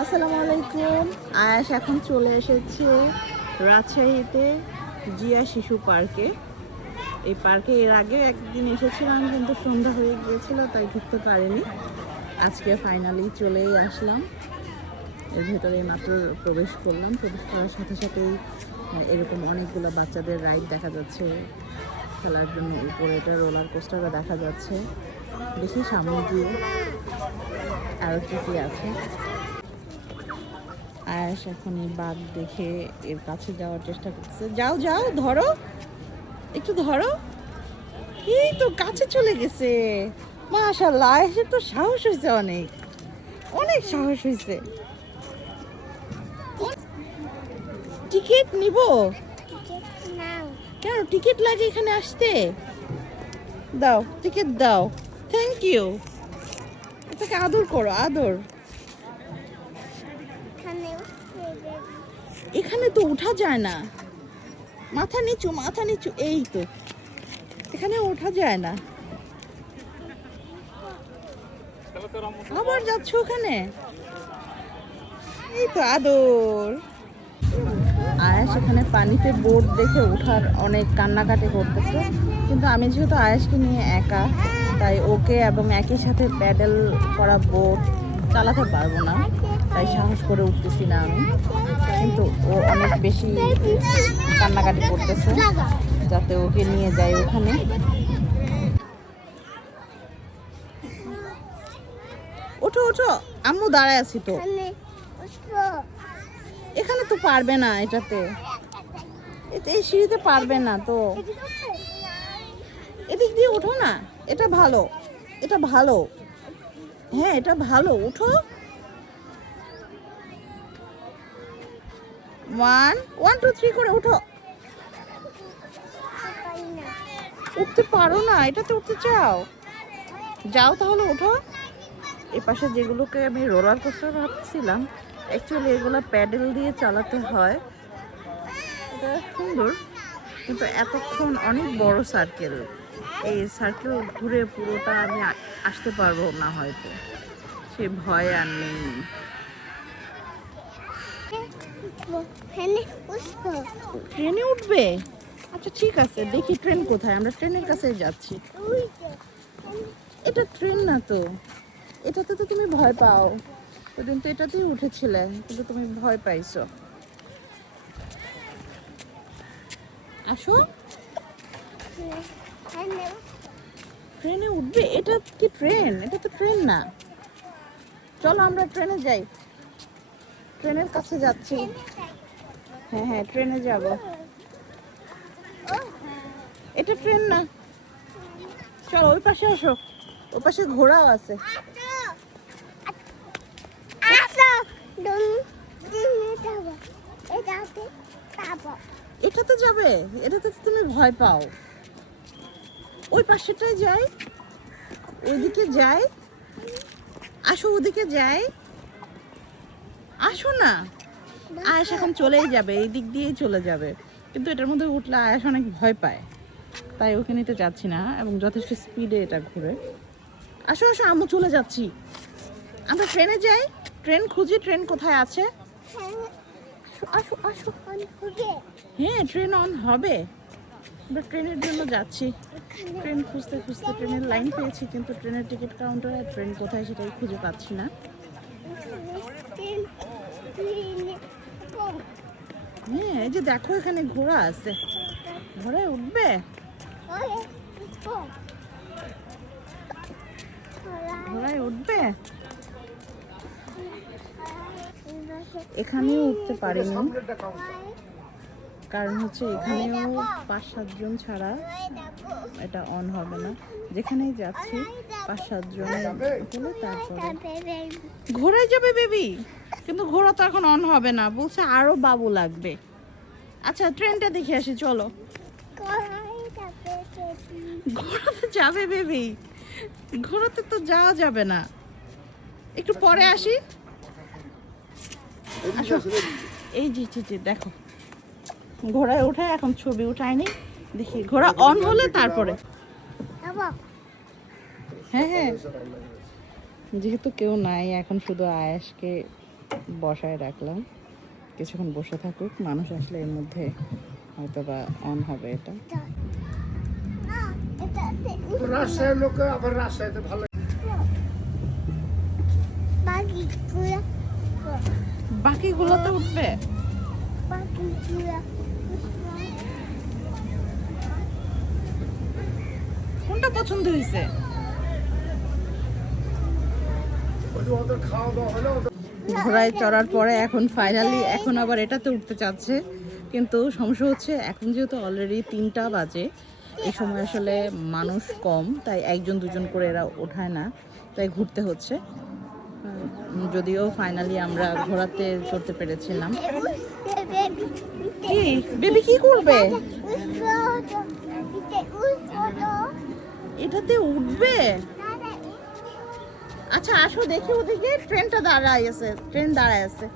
আসসালামু আলাইকুম। আয়াস এখন চলে এসেছে রাজশাহীতে জিয়া শিশু পার্কে। এই পার্কে এর আগে একদিন এসেছিলাম, কিন্তু সন্ধ্যা হয়ে গিয়েছিল, তাই ঢুকতে পারিনি। আজকে ফাইনালি চলেই আসলাম। এর ভেতরে মাত্র প্রবেশ করলাম। প্রবেশ করার সাথে সাথেই এরকম অনেকগুলো বাচ্চাদের রাইড দেখা যাচ্ছে খেলার জন্য। উপরে এটা রোলার কোস্টারও দেখা যাচ্ছে। দেখি সামনে গিয়ে আরও কি আছে। আয়াস এখন এই বাঘ দেখে এর কাছে যাওয়ার চেষ্টা করছে। যাও যাও, ধরো, একটু ধরো। এই তো কাছে চলে গেছে। মাশাআল্লাহ, আয়াসের তো সাহস হয়েছে, অনেক অনেক সাহস হয়েছে। টিকিট নিব? কেন টিকিট লাগে এখানে আসতে? দাও, টিকিট দাও। Thank you. এটাকে আদর করো, আদর। এখানে তো ওঠা যায় না। মাথা নিচু, মাথা নিচু। এই তো, এখানে ওঠা যায় না। আবার যাচ্ছ ওখানে? এই তো আদর। আয়াস এখানে পানিতে বোট দেখে ওঠার অনেক কান্নাকাটি করতেছে, কিন্তু আমি যেহেতু আয়াসকে নিয়ে একা, তাই ওকে এবং একই সাথে প্যাডেল করা বোট চালাতে পারবো না, তাই সাহস করে উঠতেছি না আমি। কিন্তু ও অনেক বেশি কান্নাকাটি করতেছে, যাতে ওকে নিয়ে যাই ওখানে। ওঠো ওঠো, আম্মু দাঁড়ায় আছি তো। এখানে তো পারবে না, এটাতে এই সিঁড়িতে পারবে না তো। এদিক দিয়ে ওঠো না, এটা ভালো, এটা ভালো। হ্যাঁ, এটা ভালো, উঠো। 1 1 2 3 করে উঠো। উঠতে পারো না, এটাতে উঠতে চাও? যাও তাহলে, উঠো। এই পাশে যেগুলোকে আমি রোলার কোস্টার ভাবছিলাম, অ্যাকচুয়ালি এগুলো প্যাডেল দিয়ে চালাতে হয়। এটা সুন্দর, কিন্তু এতক্ষণ অনেক বড় সার্কেল। এই সার্কেল ঘুরে পুরোটা আমি আসতে পারবো না হয়তো, সে ভয় আর নেই। ট্রেনে উঠবে? আচ্ছা ঠিক আছে, দেখি ট্রেন কোথায়। আমরা ট্রেনের কাছে যাচ্ছি। এটা ট্রেন না তো, এটাতে তো তুমি ভয় পাও। ওদিন তো এটাতেই উঠেছিলে, কিন্তু তুমি ভয় পাইছো। আসো, ট্রেনে উঠবে? এটা কি ট্রেন? এটা তো ট্রেন না। চলো আমরা ট্রেনে যাই, ট্রেনের কাছে যাচ্ছি। হ্যাঁ হ্যাঁ, ট্রেনে যাব। এটা ট্রেন না, চলো ওই পাশে আসো। ওই পাশে ঘোড়াও আছে। এটাতে যাবে? এটাতে তুমি ভয় পাও। ওই পাশেটাই যাই, ওইদিকে যাই। আসো, ওদিকে যাই। আসো না। আয়াস এখন চলেই যাবে, এই দিক দিয়েই চলে যাবে, কিন্তু এটার মধ্যে উঠলে আয়াস অনেক ভয় পায়, তাই ওকে নিতে যাচ্ছি না, এবং যথেষ্ট স্পিডে এটা ঘুরে। আসো আসো, আম্মু চলে যাচ্ছি। আমরা ট্রেনে যাই, ট্রেন খুঁজি, ট্রেন কোথায় আছে। আসো আসো। হ্যাঁ, ট্রেন অন হবে। আমরা ট্রেনের জন্য যাচ্ছি। ট্রেন খুঁজতে খুঁজতে ট্রেনের লাইন পেয়েছি, কিন্তু ট্রেনের টিকিট কাউন্টার আর ট্রেন কোথায় সেটাই খুঁজে পাচ্ছি না। হ্যাঁ, এই যে দেখো, এখানে ঘোড়া আছে। ঘোড়ায় উঠবে? ঘোড়ায় উঠবে? এখানেও উঠতে পারিনি, কারণ হচ্ছে এখানেও 5-7 জন ছাড়া এটা অন হবে না। যেখানেই যাচ্ছি 5-7 জন হলে তারপরে ঘোড়ায় যাবে বেবি, কিন্তু ঘোড়া তো এখন অন হবে না, বলছে আরো বাবু লাগবে। আচ্ছা, ট্রেনটা দেখে আসি, চলো। ঘোড়াতে যাবে বেবি? ঘোড়াতে তো যাওয়া যাবে না, একটু পরে আসি। আসো, এই যে দেখো, ঘোড়ায় উঠে এখন ছবি উঠায়নি, দেখি ঘোড়া অন হলে তারপরে। হ্যাঁ হ্যাঁ, যেহেতু কেউ নাই, এখন শুধু আয়াসকে বসায় রাখলাম, কিছুক্ষণ বসে থাকুক, মানুষ আসলে এর মধ্যে হয়তো বা অন হবে এটা। রাজশাহীর লোক আবার রাজশাহীতে ভালো। বাকিগুলোতে উঠবে। কোনটা পছন্দ হয়েছে? ওদের খাওয়া দাওয়া হলো। ঘোড়ায় চড়ার পরে এখন ফাইনালি এখন আবার এটাতে উঠতে চাচ্ছে, কিন্তু সমস্যা হচ্ছে এখন যেহেতু অলরেডি 3টা বাজে, এই সময় আসলে মানুষ কম, তাই একজন দুজন করে এরা ওঠায় না, তাই ঘুরতে হচ্ছে। যদিও ফাইনালি আমরা ঘোড়াতে চড়তে পেরেছিলাম। কি বেবি কি করবে? এটাতে উঠবে? আচ্ছা আসো দেখি, ওদিকে ট্রেনটা দাঁড়ায় আছে, ট্রেন দাঁড়ায় আছে।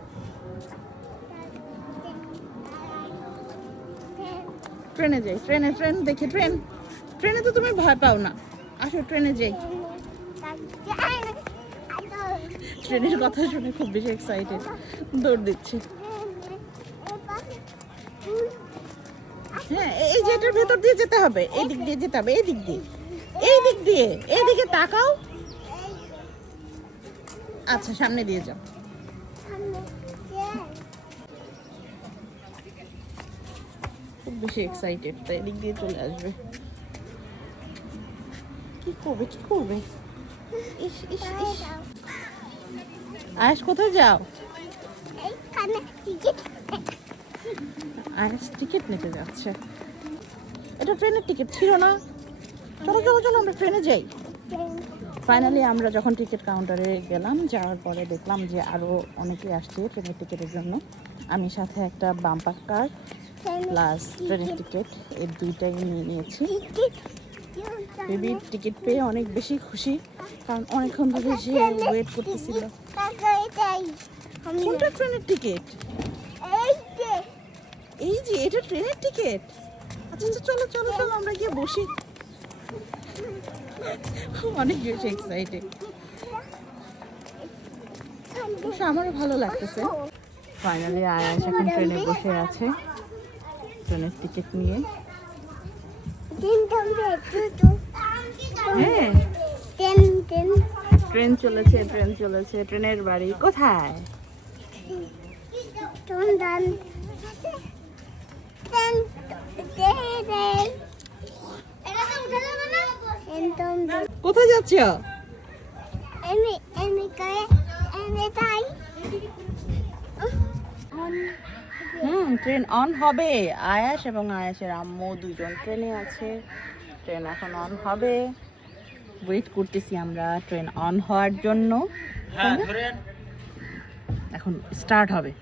ট্রেনে যাই, ট্রেন দেখি, ট্রেনে তো তুমি ভয় পাও না, আসো ট্রেনে যাই। ট্রেনের কথা শুনে খুব বেশি এক্সাইটেড, দৌড় দিচ্ছি। হ্যাঁ এই যে এটার ভেতর দিয়ে যেতে হবে, এই দিক দিয়ে যেতে হবে, এই দিক দিয়ে, এইদিকে তাকাও। আচ্ছা সামনে দিয়ে যাও। খুব বেশি এক্সাইটেড, তাই এদিক দিয়ে চলে আসবে। কি করবে? ইস ইস ইস। আয়াস কোথায় যাও? আয়াস টিকিট নিতে যাচ্ছে। এটা ট্রেনের টিকিট ছিল না। চলো আমরা ট্রেনে যাই। ফাইনালি আমরা যখন টিকিট কাউন্টারে গেলাম, যাওয়ার পরে দেখলাম যে আরও অনেকেই আসছে ট্রেনের টিকিটের জন্য। আমি সাথে একটা বাম্পার কার্ড প্লাস ট্রেনের টিকিট, এই দুইটাই নিয়ে নিয়েছি। বেবির টিকিট পেয়ে অনেক বেশি খুশি, কারণ অনেকক্ষণ ধরে সে ওয়েট করতেছিল। কোনটা ট্রেনের টিকিট? এই যে এটা ট্রেনের টিকিট। আচ্ছা চলো আমরা গিয়ে বসি। অনেক বেশি এক্সাইটেড, আমারও ভালো লাগতেছে। ফাইনালি আয়াস এখন ট্রেনে বসে আছে ট্রেনের টিকিট নিয়ে। হ্যাঁ ট্রেন চলেছে, ট্রেনের বাড়ি কোথায়? কোথায় যাচ্ছ? ট্রেন অন হবে। আয়াস এবং আয়াসের আম্মু দুজন ট্রেনে আছে, ট্রেন এখন অন হবে। ওয়েট করতেছি আমরা ট্রেন অন হওয়ার জন্য। এখন স্টার্ট হবে।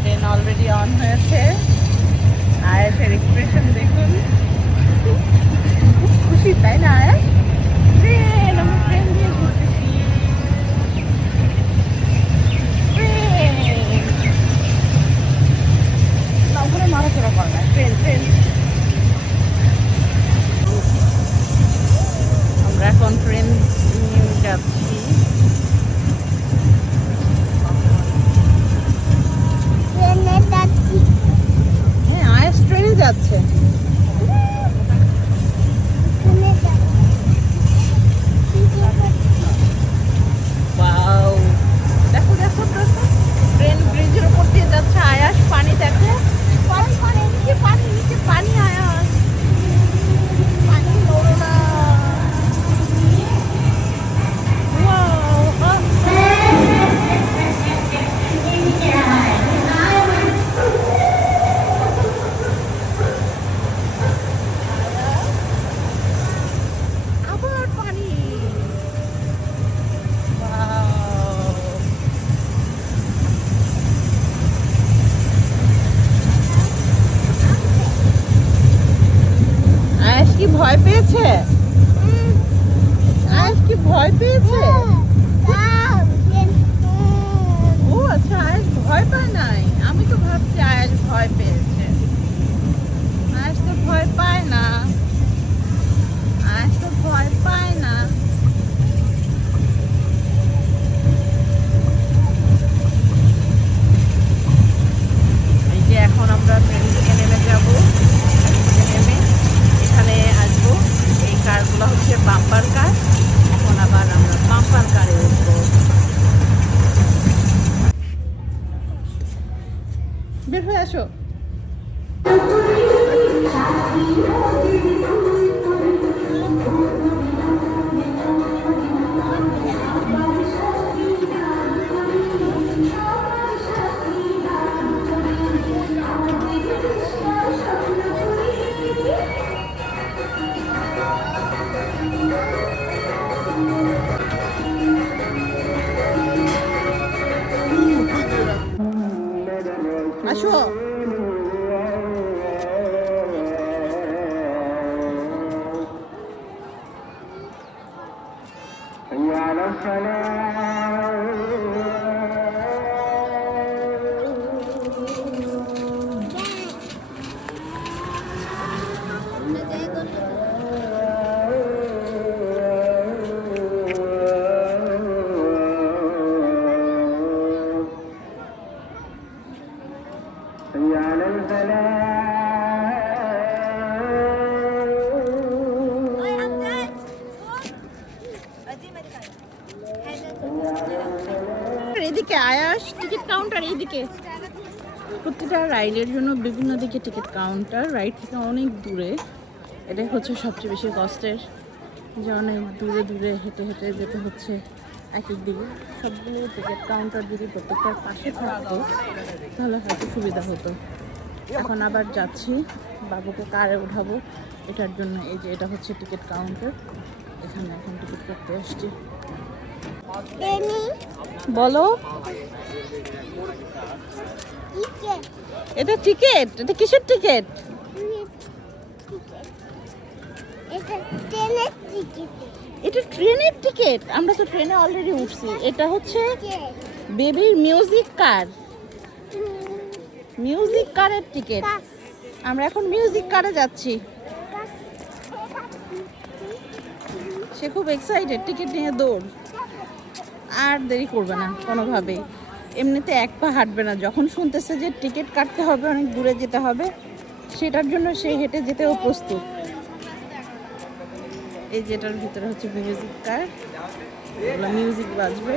ট্রেন অলরেডি অন হয়েছে। আয়াসের এক্সপ্রেশন দেখুন, খুব খুশি তাই না আয়াস? আমরা ট্রেন দিয়ে ঘুরতেছি। ওখানে নড়াচড়া করে না, ট্রেন। আমরা এখন ট্রেন নিয়ে যাচ্ছি। হ্যাঁ আয়াস ট্রেনে যাচ্ছে। দেখো ট্রেন ব্রিজের উপর দিয়ে যাচ্ছে। আয়াস পানি দেখো, পানি আয়াস, পানি নড়ো না। আবার পানি। আয়াস কি ভয় পেয়েছে? আয়াস কি ভয় পেয়েছে? ও আচ্ছা, আয়াস ভয় পায় নাই। আমি তো ভাবছি আয়াস ভয় পেয়েছে। আয়াস তো ভয় পায় না। এদিকে আয়াস টিকিট কাউন্টার এইদিকে। প্রতিটা রাইডের জন্য বিভিন্ন দিকে টিকিট কাউন্টার, রাইড থেকে অনেক দূরে। এটাই হচ্ছে সবচেয়ে বেশি কষ্টের, যে অনেক দূরে দূরে হেঁটে হেঁটে যেতে হচ্ছে এক এক দিকে। সবগুলো টিকিট কাউন্টার যদি প্রত্যেকটার পাশে থাকতো তাহলে হয়তো সুবিধা হতো। এখন আবার যাচ্ছি, বাবুকে কারে উঠাবো এটার জন্য। এই যে এটা হচ্ছে টিকিট কাউন্টার, এখানে এখন টিকিট করতে আসছি। বলো, এটা টিকিট? এটা কিসের টিকিট? এটা ট্রেনের টিকিট। আমরা তো ট্রেনে অলরেডি উঠছি। এটা হচ্ছে বেবির মিউজিক কার, মিউজিক কারের টিকিট। আমরা এখন মিউজিক কারে যাচ্ছি। সে খুব এক্সাইটেড, টিকিট নিয়ে দৌড়। আর দেরি করবে না কোনোভাবেই। এমনিতে এক পা হাঁটবে না, যখন শুনতেছে যে টিকিট কাটতে হবে, অনেক দূরে যেতে হবে, সেটার জন্য সে হেঁটে যেতেও প্রস্তুত। এই যেটার ভিতরে হচ্ছে মিউজিক কার, মিউজিক বাজবে।